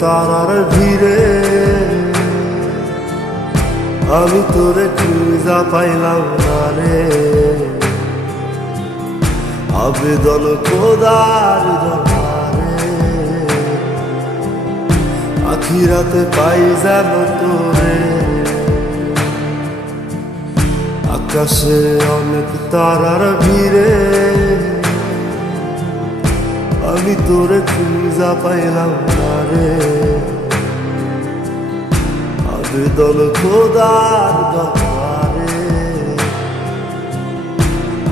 তারার ভিড়ে আমি তোরে খুঁজা পাইলাম না রে। আবেদন খোদার দরবারে আখিরাতে পাই যেন তোরে। আকাশে অনেক তারার ভিড়ে আমি তোরে খুঁজা পাইলাম না রে। আবেদন খোদার দরবারে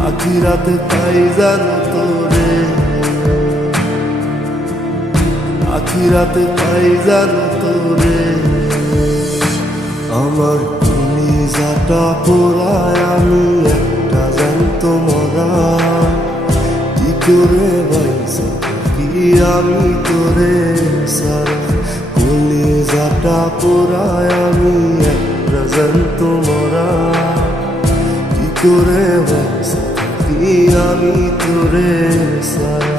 আখিরাতে পাই যেন তোরে। আখিরাতে পাই যেন তোরে। আমার কলিজাটা পোড়ায় আমি একটা জ্যান্ত মরা। কি করে বাইসা থাকি আমি তোরে সারা। কলিজাটা পোড়ায় আমি একটা জ্যান্ত মরা। কি করে বাইসা থাকি আমি তোরে সারা।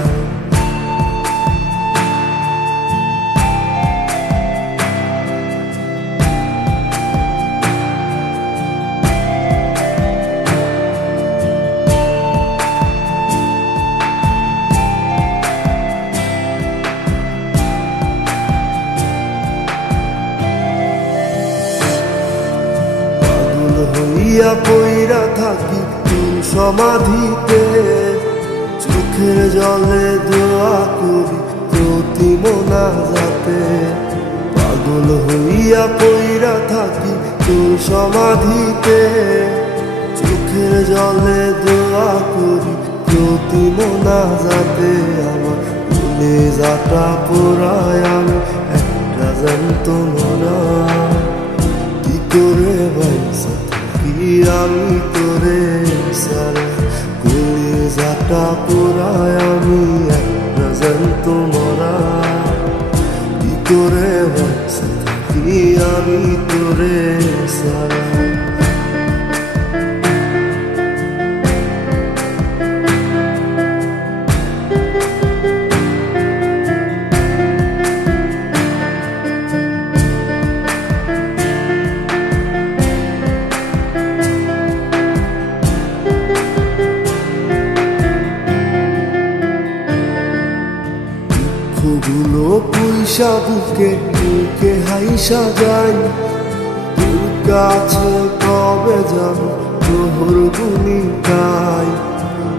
হইয়া পইরা থাকি তোর সমাধিতে। চোখের জলে দোয়া করি প্রতি মোনাজাতে। পাগল হইয়া পইরা থাকি তোর সমাধিতে। চোখের জলে দোয়া করি প্রতি মোনাজাতে। আমার কলিজাটা পোড়ায় আমি একটা জ্যান্ত মরা। কি করে বাইসা থাকি আমি তোরে সারা। কলিজাটা পোড়ায় আমি একটা জ্যান্ত মরা। কি করে বাইসা থাকি আমি তোরে সারা। গুলো পুইসা বুকে বুকে হাইসা যাই। তোর কাছে কবে যাব তোর গুনি গাই।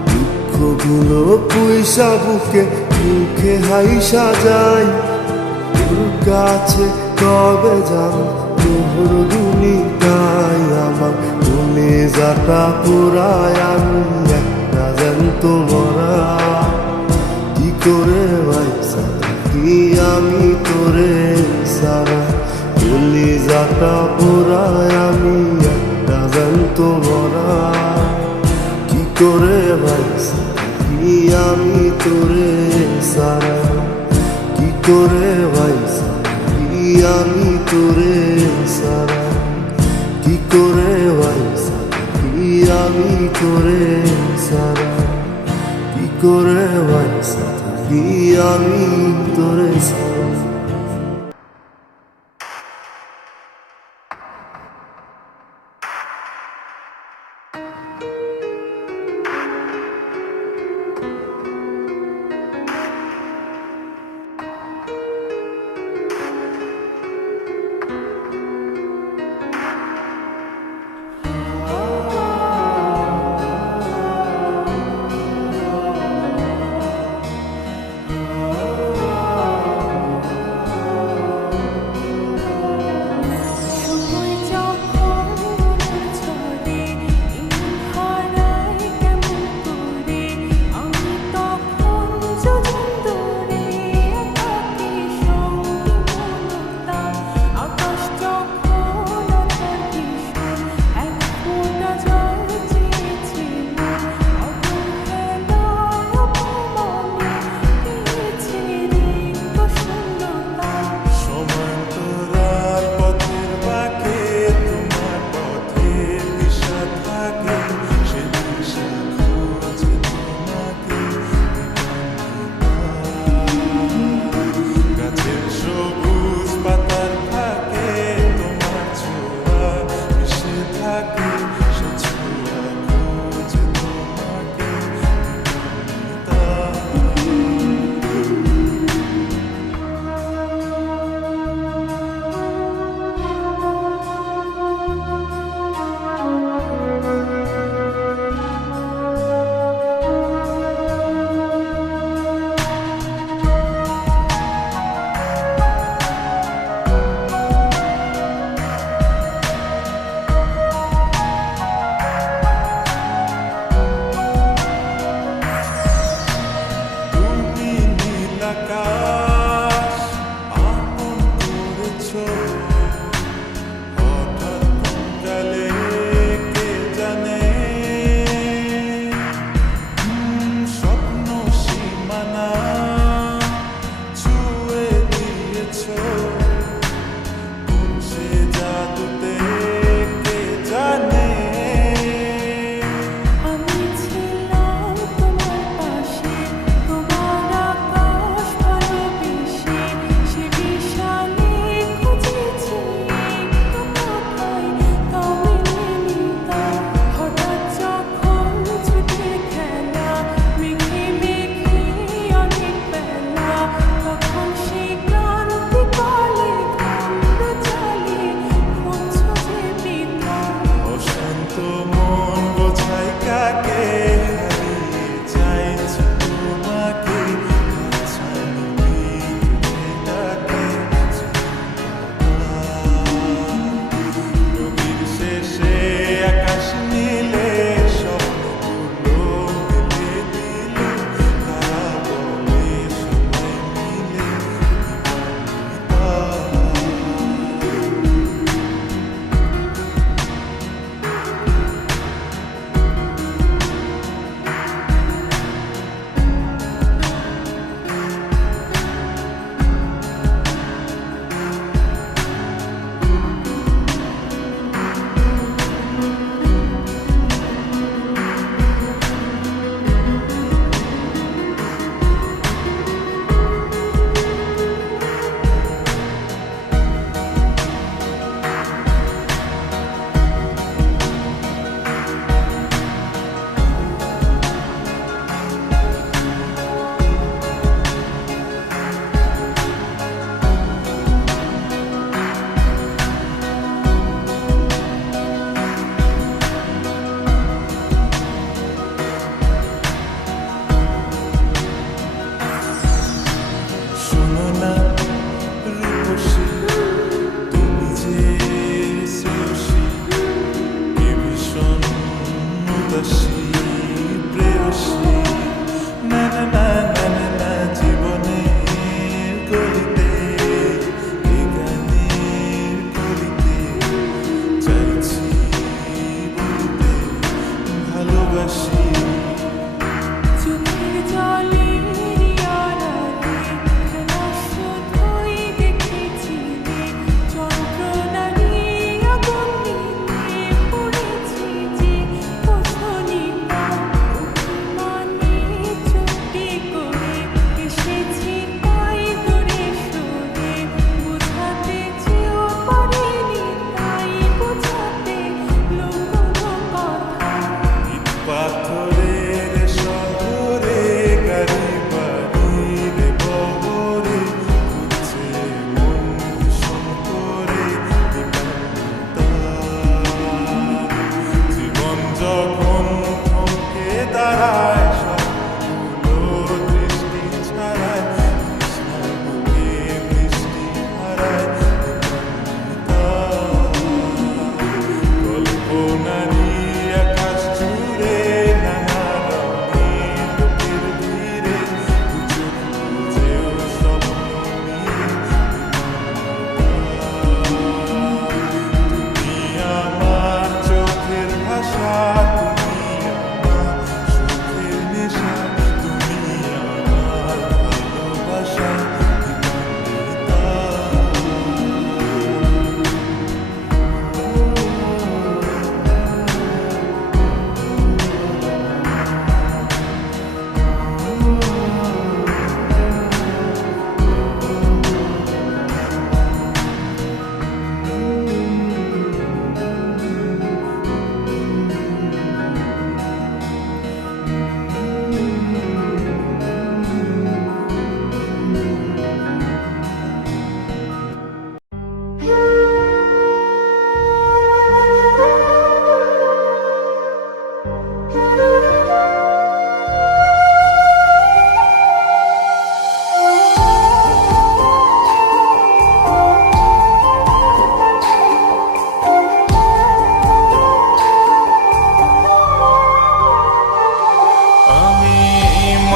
দুঃখগুলো পুইসা বুকে বুকে হাইসা যাই। তোর কাছে কবে যাব তোর গুনি গাই। আমার কলিজাটা পোড়ায় আমি একটা জ্যান্ত মরা। কি করে বাইসা থাকি আমি তোরে সারা। কলিজাটা পোড়ায় আমি একটা জ্যান্ত মরা। কি করে বাইসা থাকি আমি তোরে সারা। কি করে বাইসা থাকি আমি তোরে সারা। কি করে বাইসা থাকি আমি তোরে সারা। কি করে বাইসা থাকি আমি তোরে সারা।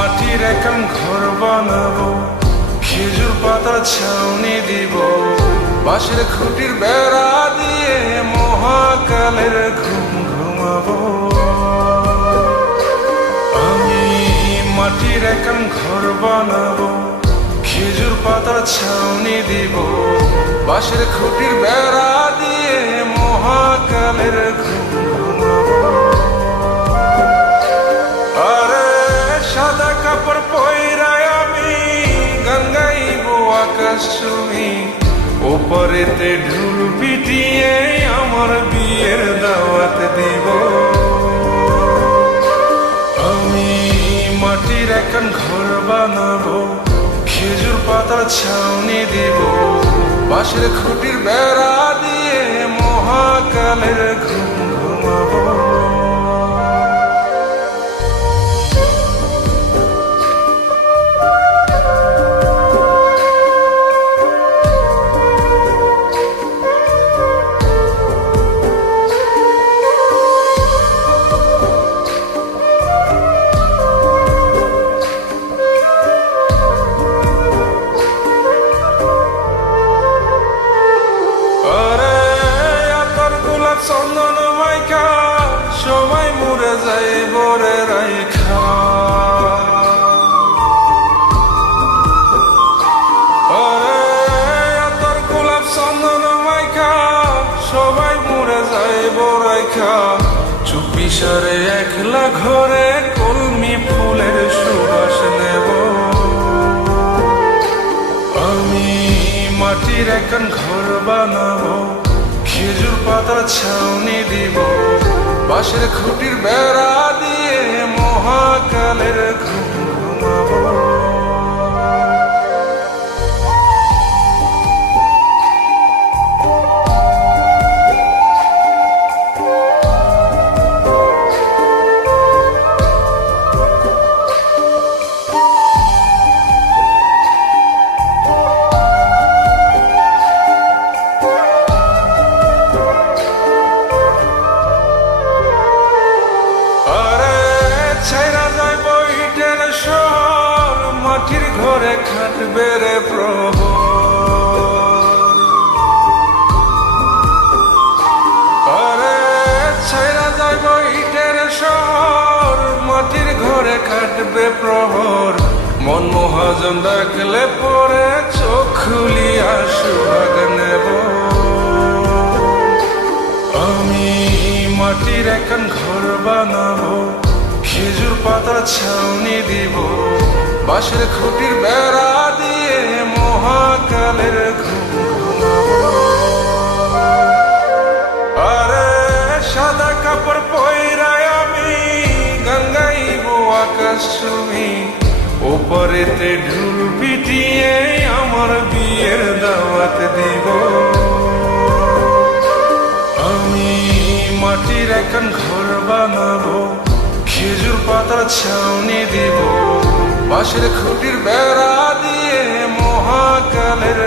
মাটির এখন ঘর বানাবো, খেজুর পাতার ছাউনি দিব, বাঁশের খুঁটির বেড়া দিয়ে মহাকালের ঘুম ঘুমাবো। আমি মাটির এখন ঘর বানাবো, খেজুর পাতার ছাউনি দিব, বাঁশের খুঁটির বেড়া দিয়ে মহাকালের ঘুম ঘুমাবো। আরে সাদা কাপড় পয়রায় আমি গান গাইবো আকাশ ছুঁই, ওপরেতে ঢোল পিটিয়ে আমার বিয়ের দাওয়াত দিব। আমি মাটির এখন ঘর বানাবো, খেজুর পাতার ছাউনি দিব, বাঁশের খুঁটির বেড়া দিয়ে মহাকালের ঘুম ঘুমাবো। চন্দন মাইকা সবাই মরে যায় বরে রাইখা, তোর গোলাপ চন্দন মাইকা সবাই মরে যায় বরাইখা, চুপি সারে একলা ঘরে কলমি ফুলের সুবাস নেব। আমি মাটির এখন ঘর বানাবো, খেজুর পাতার ছাউনি দিব, বাঁশের খুঁটির বেড়া দিয়ে মহাকালের ঘুম ঘুমাবো। মাটির ঘরে খাটবে রে প্রহর, আরে ছাইরা যাইব ইটের শহর, মাটির ঘরে খাটবে প্রহর, মন মহাজন ডাকলে পরে চোখ খুলিয়া সুহাগ নেব। আমি মাটির এখন ঘর বানাবো, খেজুর পাতার ছাউনি দিব, বাঁশের খুঁটির বেড়া দিয়ে মহাকালের ঘুম ঘুমাবো। আরে সাদা কাপড় পয়রায় আমি গান গাইবো আকাশ ছুঁই, ওপরেতে ঢোল পিটিয়ে আমার বিয়ের দাওয়াত দিব। আমি মাটির এখন ঘর বানাবো, খেজুর পাতার ছাউনি দিব, বাঁশের খুঁটির বেড়া দিয়ে মহাকালের